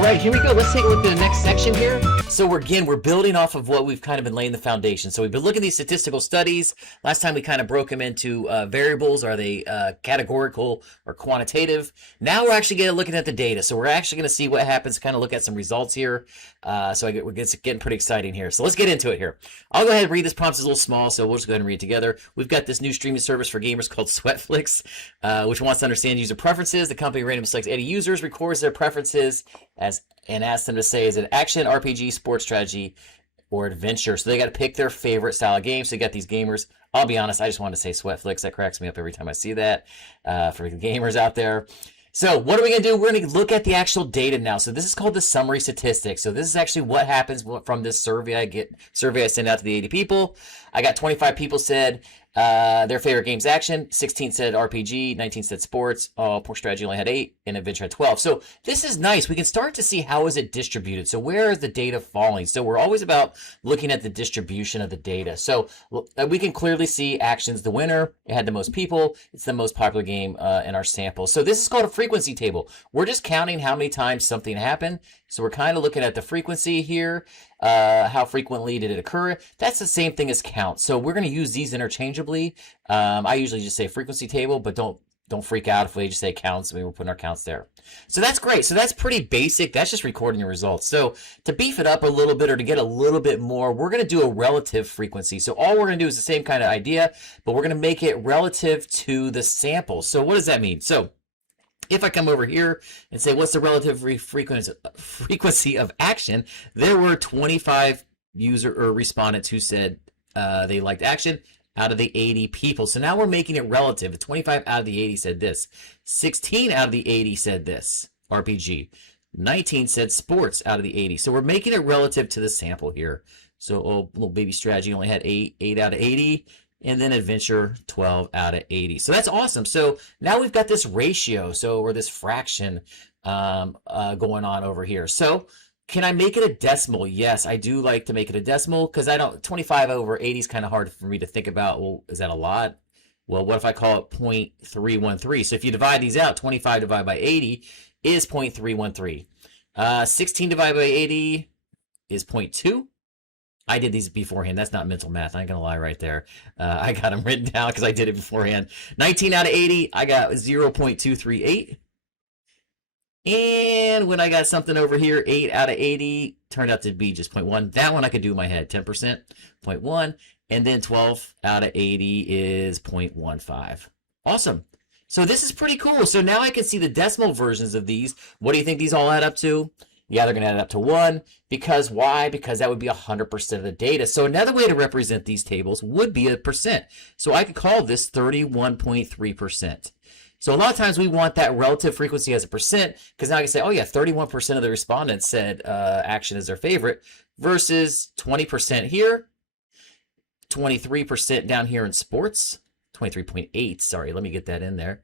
All right, here we go. Let's take a look at the next section here. So we're building off of what we've kind of been laying the foundation. So we've been looking at these statistical studies. Last time we kind of broke them into variables. Are they categorical or quantitative? Now we're actually looking at the data. So we're actually going to see what happens, kind of look at some results here. It's getting pretty exciting here. So let's get into it here. I'll go ahead and read this. Prompt is a little small, so we'll just go ahead and read it together. We've got this new streaming service for gamers called Sweatflix, which wants to understand user preferences. The company randomly selects 80 users, records their preferences and asks them to say, is it action, RPG, sports strategy, or adventure? So they got to pick their favorite style of game. So you got these gamers. I'll be honest, I just wanted to say Sweatflix. That cracks me up every time I see that for the gamers out there. So what are we going to do? We're going to look at the actual data now. So this is called the summary statistics. So this is actually what happens from this survey I send out to the 80 people. I got 25 people said their favorite game's action, 16 said RPG, 19 said sports, poor strategy only had 8, and adventure had 12. So this is nice. We can start to see how is it distributed. So where is the data falling? So we're always about looking at the distribution of the data. So we can clearly see action's the winner. It had the most people. It's the most popular game in our sample. So this is called a frequency table. We're just counting how many times something happened. So we're kind of looking at the frequency here. How frequently did it occur? That's the same thing as count. So we're going to use these interchangeably. I usually just say frequency table, but don't freak out if we just say counts. I mean, we're putting our counts there. So that's great. So that's pretty basic. That's just recording your results. So to beef it up a little bit or to get a little bit more, we're going to do a relative frequency. So all we're going to do is the same kind of idea, but we're going to make it relative to the sample. So what does that mean? So if I come over here and say, what's the relative frequency of action? There were 25 user or respondents who said they liked action out of the 80 people. So now we're making it relative. 25 out of the 80 said this. 16 out of the 80 said this, RPG. 19 said sports out of the 80. So we're making it relative to the sample here. So little baby strategy only had 8 out of 80. And then adventure 12 out of 80. So that's awesome. So now we've got this ratio, or this fraction going on over here. So can I make it a decimal? Yes, I do like to make it a decimal because 25 over 80 is kind of hard for me to think about. Well, is that a lot? Well, what if I call it 0.313? So if you divide these out, 25 divided by 80 is 0.313. 16 divided by 80 is 0.2. I did these beforehand. That's not mental math. I ain't gonna lie right there. I got them written down because I did it beforehand. 19 out of 80, I got 0.238. And when I got something over here, 8 out of 80, turned out to be just 0.1. That one I could do in my head, 10%, 0.1. And then 12 out of 80 is 0.15. Awesome. So this is pretty cool. So now I can see the decimal versions of these. What do you think these all add up to? Yeah, they're going to add up to 1. Because why? Because that would be 100% of the data. So another way to represent these tables would be a percent. So I could call this 31.3%. So a lot of times we want that relative frequency as a percent, because now I can say, oh yeah, 31% of the respondents said action is their favorite, versus 20% here, 23% down here in sports, 23.8, sorry, let me get that in there.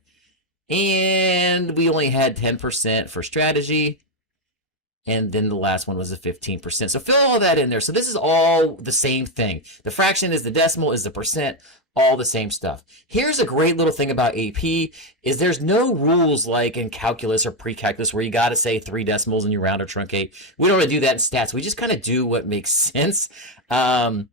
And we only had 10% for strategy. And then the last one was a 15%. So fill all that in there. So this is all the same thing. The fraction is the decimal, is the percent, all the same stuff. Here's a great little thing about AP is there's no rules like in calculus or pre-calculus where you got to say 3 decimals and you round or truncate. We don't really do that in stats. We just kind of do what makes sense. You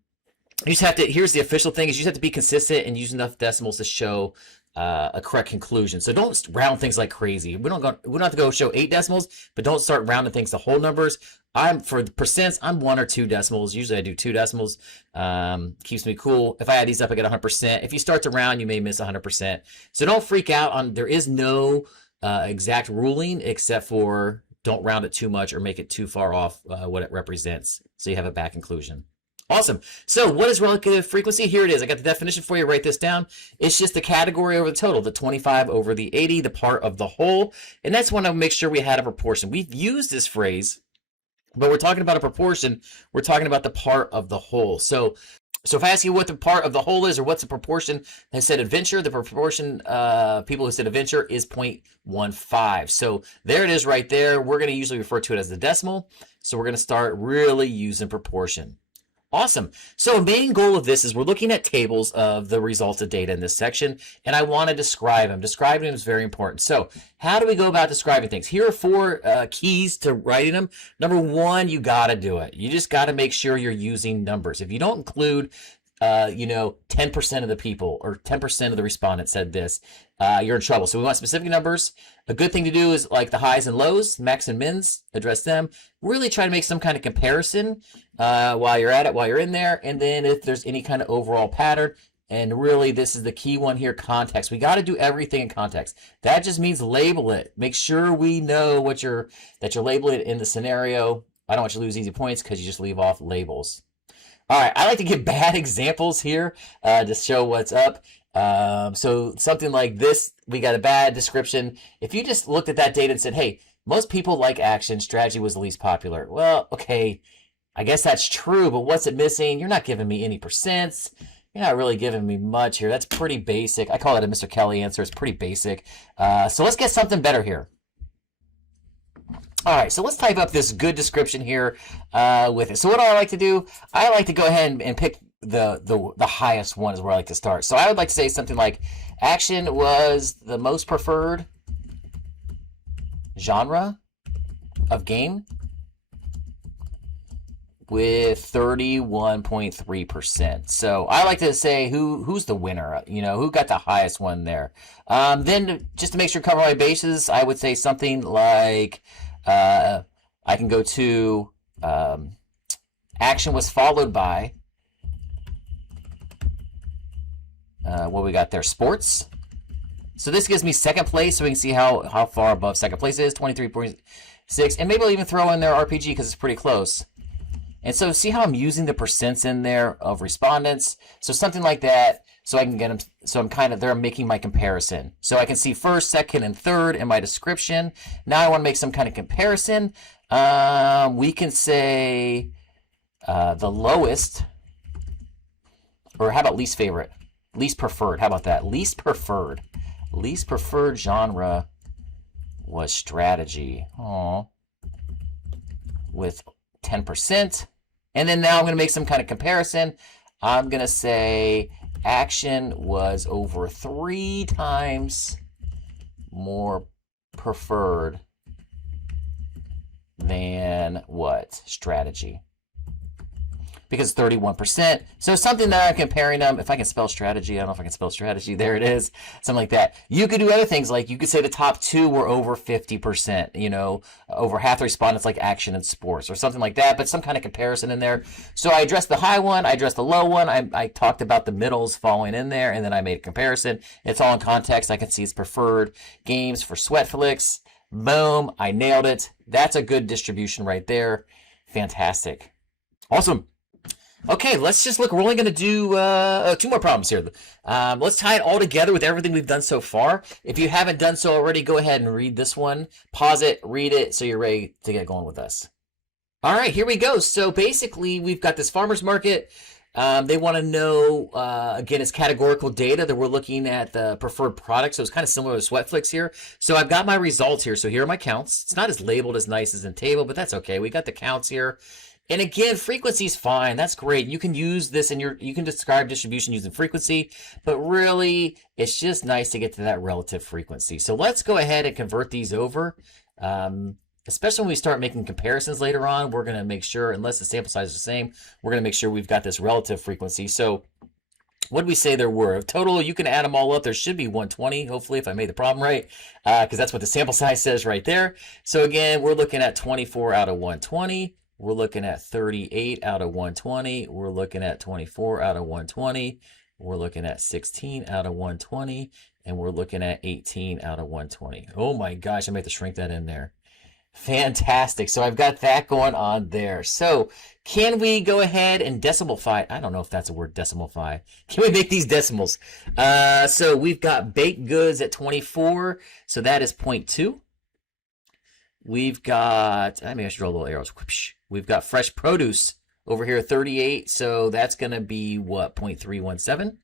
just have to, here's the official thing, is you just have to be consistent and use enough decimals to show a correct conclusion. So don't round things like crazy. We don't have to go show 8 decimals, but don't start rounding things to whole numbers. For the percents, I'm 1 or 2 decimals. Usually I do 2 decimals. Keeps me cool. If I add these up, I get 100%. If you start to round, you may miss 100%. So don't freak out on, there is no exact ruling except for don't round it too much or make it too far off what it represents. So you have a bad conclusion. Awesome. So what is relative frequency? Here it is. I got the definition for you. Write this down. It's just the category over the total, the 25 over the 80, the part of the whole. And that's when I make sure we had a proportion. We've used this phrase, but we're talking about a proportion. We're talking about the part of the whole. So if I ask you what the part of the whole is or what's the proportion that said adventure, the proportion people who said adventure is 0.15. So there it is right there. We're going to usually refer to it as the decimal. So we're going to start really using proportion. Awesome. So main goal of this is we're looking at tables of the results of data in this section, and I want to describe them. Describing them is very important. So how do we go about describing things? Here are four keys to writing them. Number one, you got to do it. You just got to make sure you're using numbers. If you don't include 10% of the people or 10% of the respondents said this, you're in trouble. So we want specific numbers. A good thing to do is like the highs and lows, max and mins, address them. Really try to make some kind of comparison while you're at it, while you're in there. And then if there's any kind of overall pattern, and really this is the key one here, context. We got to do everything in context. That just means label it. Make sure we know that you're labeling it in the scenario. I don't want you to lose easy points because you just leave off labels. All right, I like to give bad examples here to show what's up. So something like this, we got a bad description. If you just looked at that data and said, hey, most people like action, strategy was the least popular. Well, okay, I guess that's true, but what's it missing? You're not giving me any percents. You're not really giving me much here. That's pretty basic. I call it a Mr. Kelly answer. It's pretty basic. So let's get something better here. All right, so let's type up this good description here with it. So what do I like to do? I like to go ahead and pick the highest one is where I like to start. So I would like to say something like, action was the most preferred genre of game with 31.3%. So I like to say who's the winner, who got the highest one there. Then just to make sure cover my bases, I would say something like, I can go to action was followed by what we got there, sports. So this gives me second place, so we can see how far above second place is, 23.6, and maybe I'll even throw in there RPG because it's pretty close. And so see how I'm using the percents in there of respondents, so something like that, so I can get them. So I'm kind of there, I'm making my comparison, so I can see first, second, and third in my description. Now I want to make some kind of comparison. We can say the lowest, or how about least favorite, least preferred? How about that? Least preferred genre was strategy. Aww. With 10%. And then now I'm going to make some kind of comparison. I'm going to say action was over 3 times more preferred than what? Strategy. Because 31%. So something that I'm comparing them. If I can spell strategy, I don't know if I can spell strategy. There it is. Something like that. You could do other things, like you could say the top 2 were over 50%, over half the respondents like action and sports or something like that, but some kind of comparison in there. So I addressed the high one, I addressed the low one, I talked about the middles falling in there, and then I made a comparison. It's all in context. I can see it's preferred games for sweat flicks. Boom, I nailed it. That's a good distribution right there. Fantastic. Awesome. Okay, let's just look. We're only going to do 2 more problems here. Let's tie it all together with everything we've done so far. If you haven't done so already, go ahead and read this one. Pause it, read it, so you're ready to get going with us. All right, here we go. So basically, we've got this farmer's market. They want to know, again, it's categorical data that we're looking at the preferred product. So it's kind of similar to Sweatflix here. So I've got my results here. So here are my counts. It's not as labeled as nice as in table, but that's okay. We got the counts here. And again, frequency is fine. That's great. You can use this and you can describe distribution using frequency, but really it's just nice to get to that relative frequency. So let's go ahead and convert these over. Especially when we start making comparisons later on, we're going to make sure, unless the sample size is the same, we're going to make sure we've got this relative frequency. So what did we say there were? Total, you can add them all up. There should be 120, hopefully, if I made the problem right, because that's what the sample size says right there. So again, we're looking at 24 out of 120. We're looking at 38 out of 120. We're looking at 24 out of 120. We're looking at 16 out of 120. And we're looking at 18 out of 120. Oh my gosh, I might have to shrink that in there. Fantastic. So I've got that going on there. So can we go ahead and decimify? I don't know if that's a word, decimify. Can we make these decimals? So we've got baked goods at 24. So that is 0.2. We've got, maybe I should draw little arrows. We've got fresh produce over here, 38. So that's going to be what, 0.317?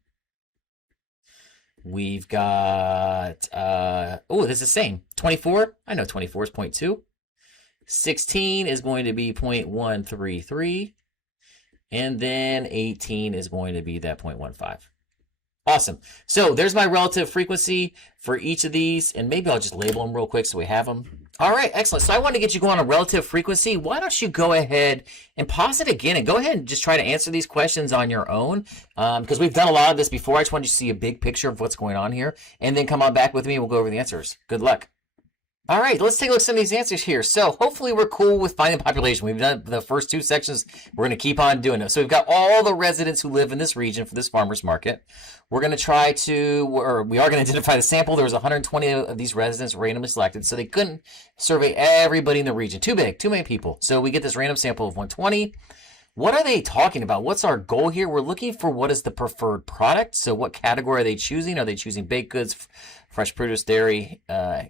We've got, oh, this is the same. 24, I know 24 is 0.2. 16 is going to be 0.133. And then 18 is going to be that 0.15. Awesome. So there's my relative frequency for each of these, and maybe I'll just label them real quick so we have them. All right, excellent. So I want to get you going on relative frequency. Why don't you go ahead and pause it again and go ahead and just try to answer these questions on your own, because we've done a lot of this before. I just wanted you to see a big picture of what's going on here, and then come on back with me and we'll go over the answers. Good luck. All right, let's take a look at some of these answers here. So hopefully we're cool with finding population. We've done the first two sections. We're going to keep on doing it. So we've got all the residents who live in this region for this farmer's market. We're going to try to, or we are going to identify the sample. There was 120 of these residents randomly selected, so they couldn't survey everybody in the region. Too big, too many people. So we get this random sample of 120. What are they talking about? What's our goal here? We're looking for what is the preferred product. So what category are they choosing? Are they choosing baked goods, fresh produce, dairy,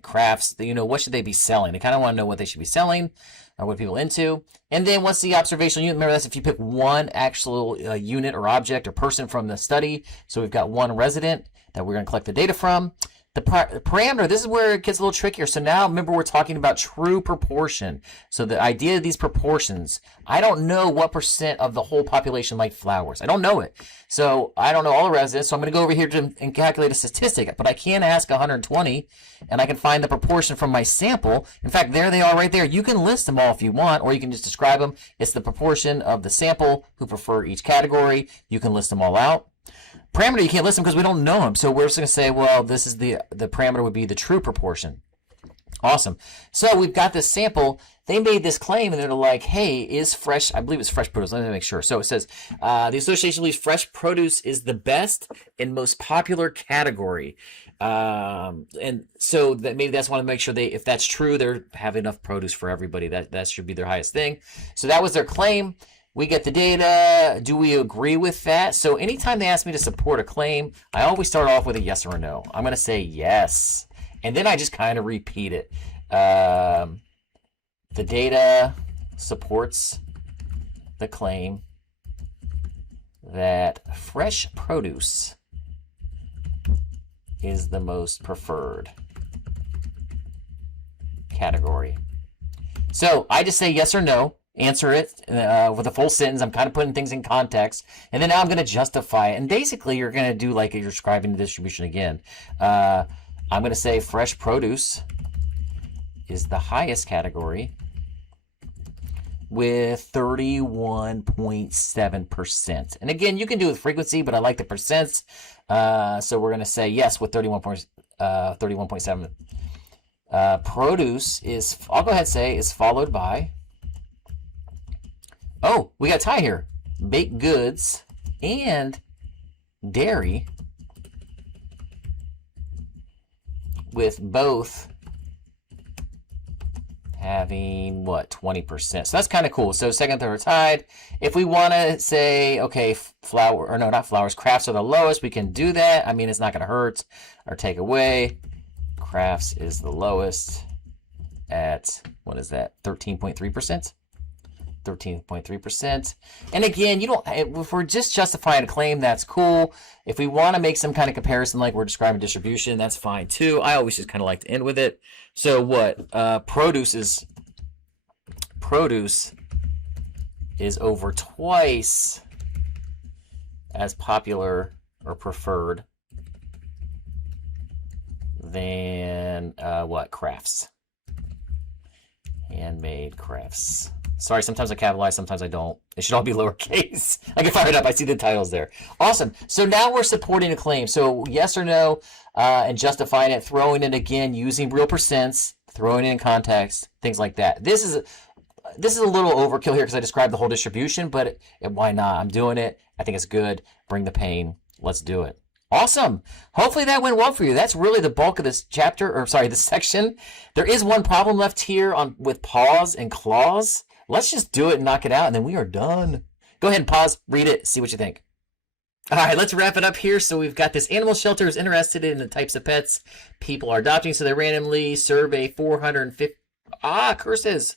crafts? What should they be selling? They kind of want to know what they should be selling or what people are into. And then what's the observational unit? Remember, that's if you pick one actual unit or object or person from the study. So we've got one resident that we're going to collect the data from. The parameter, this is where it gets a little trickier. So now, remember, we're talking about true proportion. So the idea of these proportions, I don't know what percent of the whole population like flowers. I don't know it. So I don't know all the residents. So I'm going to go over here and calculate a statistic. But I can ask 120, and I can find the proportion from my sample. In fact, there they are right there. You can list them all if you want, or you can just describe them. It's the proportion of the sample who prefer each category. You can list them all out. Parameter, you can't list them because we don't know them. So we're just going to say, well, this is the parameter would be the true proportion. Awesome. So we've got this sample. They made this claim, and they're like, hey, is fresh, I believe it's fresh produce. Let me make sure. So it says, the association believes fresh produce is the best and most popular category. And so that maybe that's want to make sure if that's true, they have enough produce for everybody. That should be their highest thing. So that was their claim. We get the data. Do we agree with that? So anytime they ask me to support a claim, I always start off with a yes or a no. I'm going to say yes. And then I just kind of repeat it. The data supports the claim that fresh produce is the most preferred category. So I just say yes or no. Answer it with a full sentence. I'm kind of putting things in context. And then now I'm going to justify it. And basically, you're going to do like you're describing the distribution again. I'm going to say fresh produce is the highest category with 31.7%. And again, you can do it with frequency, but I like the percents. So we're going to say yes with 31.7. Produce is, I'll go ahead and say, is followed by, oh, we got a tie here. Baked goods and dairy, with both having, 20%. So that's kind of cool. So second, third are tied. If we want to say, okay, crafts are the lowest, we can do that. I mean, it's not going to hurt or take away. Crafts is the lowest at, 13.3%? 13.3%. And again, if we're just justifying a claim, that's cool. If we want to make some kind of comparison like we're describing distribution, that's fine too. I always just kind of like to end with it. So what? Produce is over twice as popular or preferred than crafts. Handmade crafts. Sorry, sometimes I capitalize, sometimes I don't. It should all be lowercase. I can fire it up. I see the titles there. Awesome. So now we're supporting a claim. So yes or no, and justifying it, throwing it again, using real percents, throwing it in context, things like that. This is a little overkill here because I described the whole distribution, but why not? I'm doing it. I think it's good. Bring the pain. Let's do it. Awesome. Hopefully that went well for you. That's really the bulk of this this section. There is one problem left here with pause and clause. Let's just do it and knock it out, and then we are done. Go ahead and pause, read it, see what you think. All right, let's wrap it up here. So we've got this animal shelter is interested in the types of pets people are adopting. So they randomly survey 450. Curses.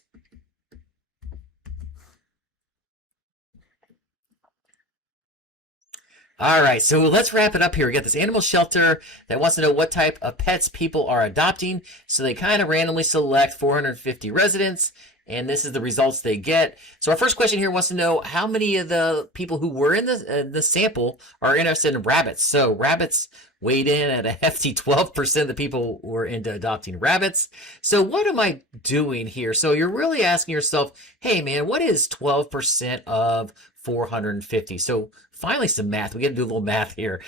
All right, so let's wrap it up here. We got this animal shelter that wants to know what type of pets people are adopting. So they kind of randomly select 450 residents, and this is the results they get. So our first question here wants to know how many of the people who were in the sample are interested in rabbits. So rabbits weighed in at a hefty 12% of the people were into adopting rabbits. So what am I doing here? So you're really asking yourself, hey man, what is 12% of 450? So finally some math. We got to do a little math here.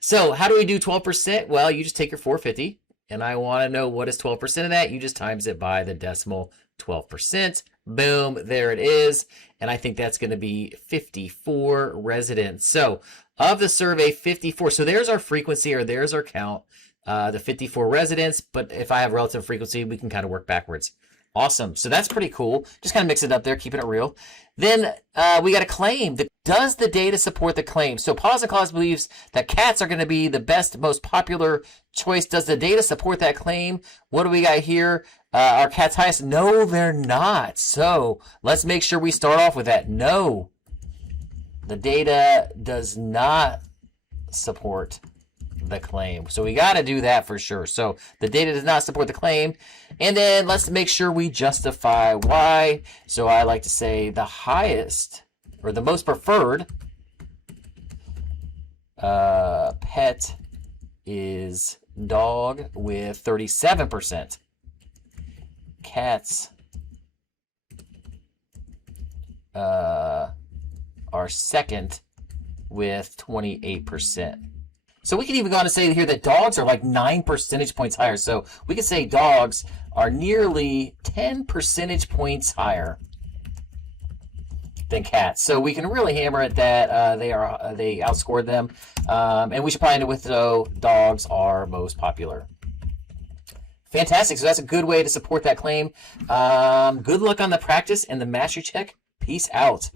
So how do we do 12%? Well, you just take your 450, and I want to know what is 12% of that. You just times it by the decimal 12%. Boom, there it is. And I think that's going to be 54 residents. So of the survey, 54. So there's our frequency, or there's our count, the 54 residents. But if I have relative frequency, we can kind of work backwards. Awesome. So that's pretty cool. Just kind of mix it up there, keeping it real. Then we got a claim. Does the data support the claim? So Pause and Cause believes that cats are going to be the best, most popular choice. Does the data support that claim? What do we got here? Are cats highest? No, they're not. So let's make sure we start off with that. No, the data does not support the claim. So we got to do that for sure. So the data does not support the claim. And then let's make sure we justify why. So I like to say the highest, or the most preferred pet is dog with 37%. Cats are second with 28%. So we can even go on to say here that dogs are like 9 percentage points higher. So we could say dogs are nearly 10 percentage points higher than cats. So we can really hammer at that. They outscored them. And we should probably end it with, though, dogs are most popular. Fantastic. So that's a good way to support that claim. Good luck on the practice and the mastery check. Peace out.